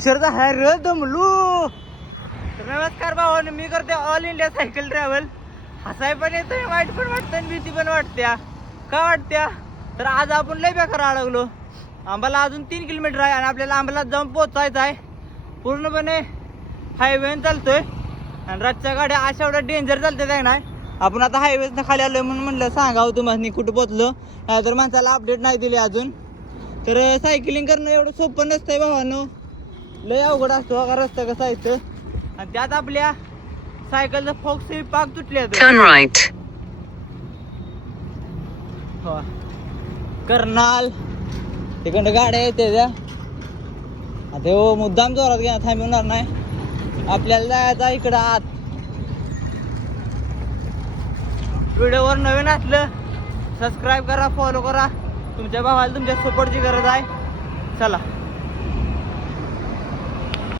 हाय र दमलू. नमस्कार भावानो, मी करते ऑल इंडिया सायकल ट्रॅव्हल. हसाय पण येतंय, वाईट पण वाटतं आणि भीती पण वाटत्या. का वाटत्या तर आज आपण लय बेकार अडकलो. आंबाला अजून 3 किलोमीटर आहे आणि आपल्याला आंबाला जाऊन पोहोचायचं आहे. पूर्णपणे हायवेन चालतोय आणि रातच्या गाड्या अशा एवढ्या डेंजर चालतात आहे ना. आपण आता हायवेजनं खाली आलोय म्हणून म्हणलं सांगावं तुम्हाला कुठं पोहोचलो. नाहीतर माणसाला अपडेट नाही दिली अजून. तर सायकलिंग करणं एवढं सोपं नसतंय भावानो, लय अवघड असतो का रस्ता कसा येतं. आणि त्यात आपल्या सायकलचं फोक्स हे पाक तुटले. कर्नाल तिकडं गाड्या येते त्या. आता हो मुद्दाम जोरात घ्या, थांबवणार नाही. आपल्याला जायचं इकडं आत. व्हिडिओवर नवीन असलं सबस्क्राईब करा, फॉलो करा. तुमच्या भावाला तुमच्या सपोर्टची गरज आहे. चला.